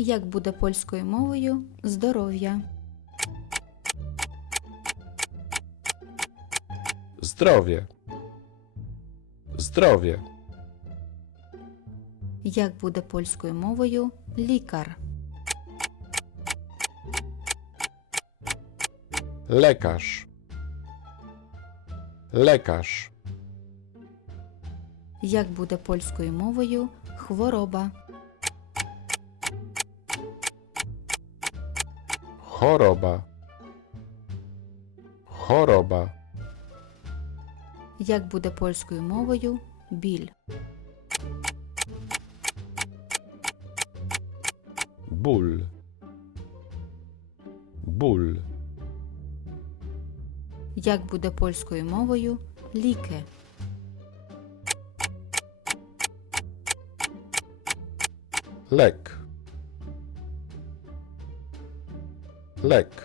Як буде польською мовою здоров'я? Zdrowie. Zdrowie. Як буде польською мовою лікар? Lekarz. Lekarz. Як буде польською мовою хвороба? Choroba. Choroba. Як буде польською мовою біль? Ból. Ból. Як буде польською мовою ліки? Lek. like.